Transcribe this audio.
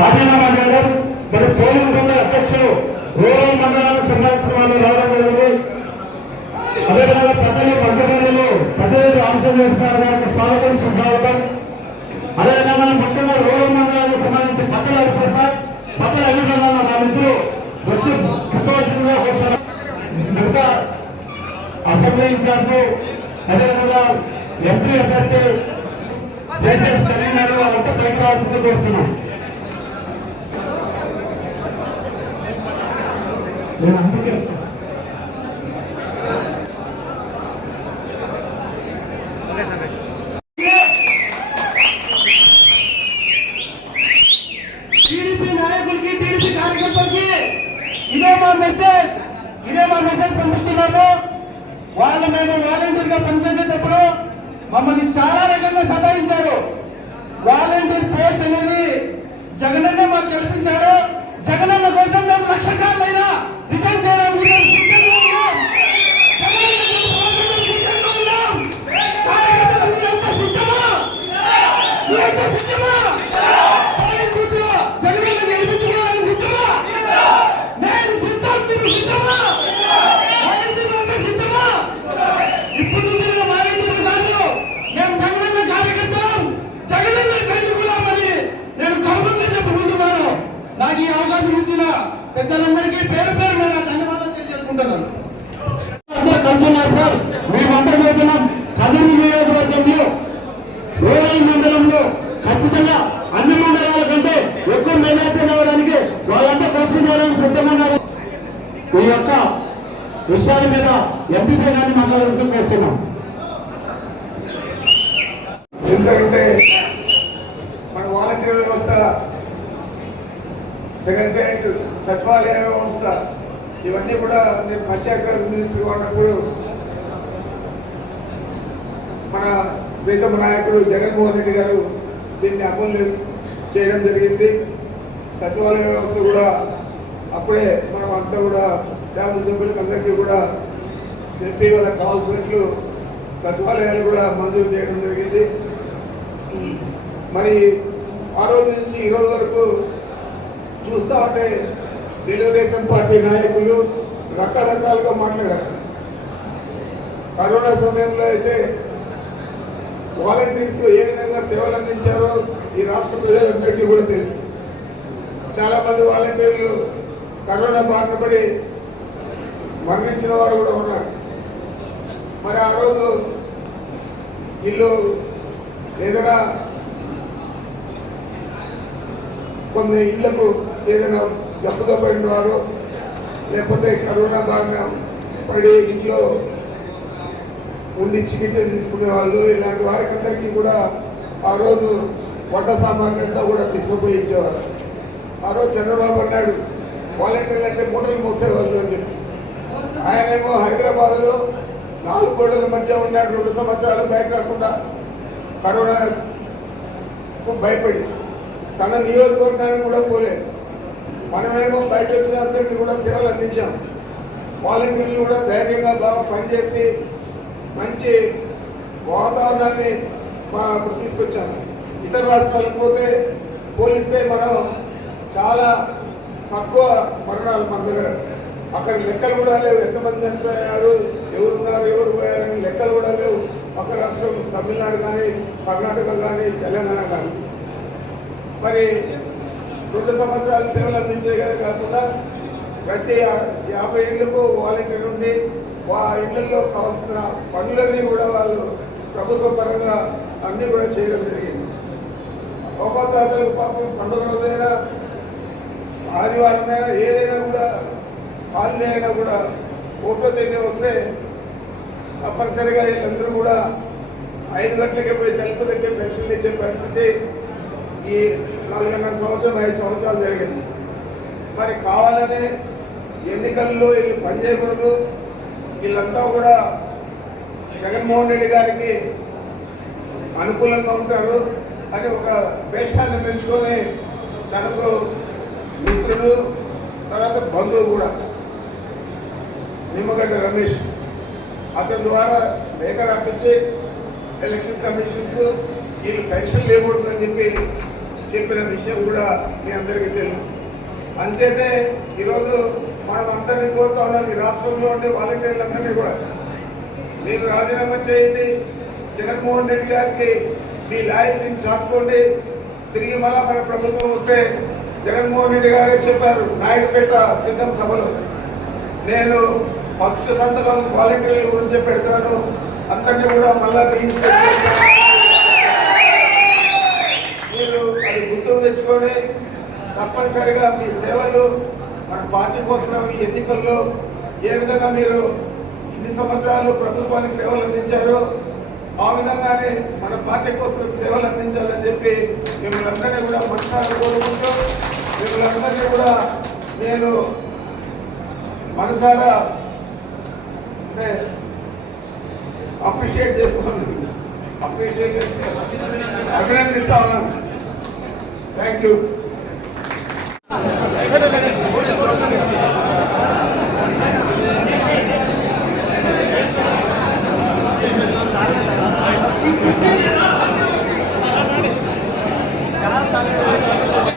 రాజీనామా చేయడం మరి పోలింగ్ బూత్ అధ్యక్షులు రూరల్ మండలానికి సంబంధించిన వాళ్ళు రావడం జరిగింది. అదేవిధంగా పెద్దలు మంత్రివర్యులు పెద్దలు రామచంద్ర సార్ గారికి స్వాగతం సుస్వాగతం. అదేవిధంగా మనం ముఖ్యంగా రూరల్ మండలానికి సంబంధించి పక్కల ప్రసాద్ పక్కల అభినందన వాళ్ళిద్దరూ వచ్చి కూర్చోవలసిందిగా కూర్చోడం మిగతా అసెంబ్లీ ఇన్ఛార్జ్ అదేవిధంగా ఎంపీ అభ్యర్థి చేసే కన్వీనర్ వాళ్ళంతా పైకి రావాల్సింది కోరుతున్నాం నేను అందుకే టీడీపీ నాయకులకి టీడీపీ కార్యకర్తలకి ఇదే మా మెసేజ్. ఇదే మా మెసేజ్ పంపిస్తున్నాము. వాళ్ళు మేము వాలంటీర్గా పనిచేసేటప్పుడు మమ్మల్ని చాలా రకంగా సతాయించారు. వాలంటీర్ పోస్ట్ అనేది జగనన్న మాకు కల్పించారు జగనన్న కోసం మేము లక్ష సార్లు అయినా రిజైన్ చేయడానికి మేము సిద్ధంగా ఉన్నాం. జగనన్న కోసం మేము సిద్ధంగా ఉన్నాం. కార్యకర్తలు మీరంతా సిద్ధమా? మీరంతా సిద్ధమా? పోలింగ్ బూత్లో జగనన్న గెలిపించుకోవడానికి సిద్ధమా? నేను సిద్ధం, మీరు సిద్ధమా? వాలంటీర్లు అందరూ సిద్ధమా? ఇప్పుడు నుంచి మేము వాలంటీర్లు కాదు. మేము జగనన్న కార్యకర్తలం. జగనన్న సైనికులం అని నేను గర్వంగా చెప్పుకుంటున్నాను. నాకు ఈ అవకాశం ఇచ్చిన పెద్దలందరికీ పేరు పేరు నేను ధన్యవాదాలు తెలియజేసుకుంటున్నాను. అందరూ సార్. మేమంతా చెబుతున్నాం కదిరి నియోజకవర్గంలో రూరల్ మండలంలో ఖచ్చితంగా అన్ని మండలాల కంటే ఎక్కువ మెజార్టీ రావడానికి వాళ్ళంతా కలిసి చేయడానికి సిద్ధమన్నారు. ఈ యొక్క విషయాల మీద ఎంపీపీ గారిని మాట్లాడాల్సి వచ్చినాం. ఎందుకంటే మన వాలంటీర్ వ్యవస్థ సెక్రటరియట్ సచివాలయ వ్యవస్థ ఇవన్నీ కూడా నేను పంచాయతీరాజ్ మినిస్టర్ ఉన్నప్పుడు మన ప్రీతమ నాయకుడు జగన్మోహన్ రెడ్డి గారు దీన్ని అమలు చేయడం జరిగింది. సచివాలయ వ్యవస్థ కూడా అప్పుడే మనం అంతా కూడా శాసనసభ్యులకు అందరికీ కూడా చెప్పి వాళ్ళకి కావాల్సినట్లు సచివాలయాలు కూడా మంజూరు చేయడం జరిగింది. మరి ఆ రోజు నుంచి ఈ రోజు వరకు చూస్తూ ఉంటే తెలుగుదేశం పార్టీ నాయకులు రకరకాలుగా మాట్లాడారు. కరోనా సమయంలో అయితే వాలంటీర్స్ ఏ విధంగా సేవలు అందించారో ఈ రాష్ట్ర ప్రజలందరికీ కూడా తెలుసు. చాలా మంది వాలంటీర్లు కరోనా బారిన పడి మరణించిన వారు కూడా ఉన్నారు. మరి ఆ రోజు వీళ్ళు ఏదైనా కొన్ని ఇళ్ళకు ఏదైనా జబ్బుతో పడిన వారు లేకపోతే కరోనా బారిన పడి ఇంట్లో ఉండి చికిత్స తీసుకునే వాళ్ళు ఇలాంటి వారికందరికీ కూడా ఆ రోజు వంట సామాగ్రి అంతా కూడా తీసుకుపోయి ఇచ్చేవారు. ఆ రోజు చంద్రబాబు అన్నాడు వాలంటీర్లు అంటే మూటలు మోసేవాళ్ళు అని చెప్పి. ఆయనేమో హైదరాబాద్లో నాలుగు గోడల మధ్య ఉన్నాడు రెండు సంవత్సరాలు బయట రాకుండా కరోనాకు భయపడి తన నియోజకవర్గానికి కూడా పోలేదు బయట అందరికీ కూడా సేవలు అందించాం. వాలంటీర్లు కూడా ధైర్యంగా బాగా పనిచేసి మంచి వాతావరణాన్ని మా తీసుకొచ్చాము ఇతర రాష్ట్రాలకు పోతే పోలిస్తే మనం చాలా తక్కువ మరణాలు మన దగ్గర. అక్కడ లెక్కలు కూడా లేవు. ఎంతమంది చనిపోయారు ఎవరు ఉన్నారు ఎవరు పోయారని లెక్కలు కూడా లేవు. పక్క రాష్ట్రం తమిళనాడు కానీ కర్ణాటక కానీ తెలంగాణ కానీ. మరి రెండు సంవత్సరాలు సేవలు అందించేదే కాకుండా ప్రతి యాభై ఇళ్ళకు వాలంటీర్ ఉండి వా ఇళ్ళలో కావాల్సిన పనులన్నీ కూడా వాళ్ళు ప్రభుత్వ పరంగా అన్నీ కూడా చేయడం జరిగింది. అవకాశాలకు పాపం పండుగ రోజైనా ఆదివారం అయినా ఏదైనా కూడా హాలిడే అయినా కూడా ఒకటో తేదీ వస్తే తప్పనిసరిగా వీళ్ళందరూ కూడా ఐదు గంటలకే పోయి తలుపు దగ్గర పెన్షన్లు ఇచ్చే పరిస్థితి ఈ నాలుగున్నర సంవత్సరం ఐదు సంవత్సరాలు జరిగింది. మరి కావాలనే ఎన్నికల్లో వీళ్ళు పనిచేయకూడదు. వీళ్ళంతా కూడా జగన్మోహన్ రెడ్డి గారికి అనుకూలంగా ఉంటారు. అని ఒక వేషాన్ని పెంచుకొని తనకు మిత్రులు తర్వాత బంధువు కూడా. నిమ్మగడ్డ రమేష్. అతని ద్వారా లేఖ రప్పించి ఎలక్షన్ కమిషన్కు వీళ్ళు పెన్షన్ లేకూడదని చెప్పి చెప్పిన విషయం కూడా మీ అందరికీ తెలుసు. అంచేతే ఈరోజు మనం అందరినీ కోరుతా ఉన్నాం ఈ రాష్ట్రంలో ఉండే వాలంటీర్లందరినీ కూడా. మీరు రాజీనామా చేయండి. జగన్మోహన్ రెడ్డి గారికి మీ లాయల్టీని చాటుకోండి. తిరిగి మళ్ళా మన ప్రభుత్వం వస్తే జగన్మోహన్ రెడ్డి గారే చెప్పారు నాయుడుపేట సిద్ధం సభలో. నేను ఫస్ట్ సంతకం వాలంటీర్ల గురించి పెడతాను. అందరినీ కూడా మళ్ళా రిజిస్టర్ చేస్తాను. తప్పనిసరిగా మీ సేవలు మన పార్టీ కోసం ఈ ఎన్నికల్లో. ఏ విధంగా మీరు ఇన్ని సంవత్సరాలు ప్రభుత్వానికి సేవలు అందించారో ఆ విధంగానే మన పార్టీ కోసం సేవలు అందించాలని చెప్పి మిమ్మల్ని అందరినీ కూడా మనసారి కోరుకుంటూ మిమ్మల్ని అందరినీ కూడా నేను మనసారా అంటే అప్రిషియేట్ చేస్తాను. అప్రిషియేట్ అభినందిస్తా ఉన్నాను. Thank you Hello.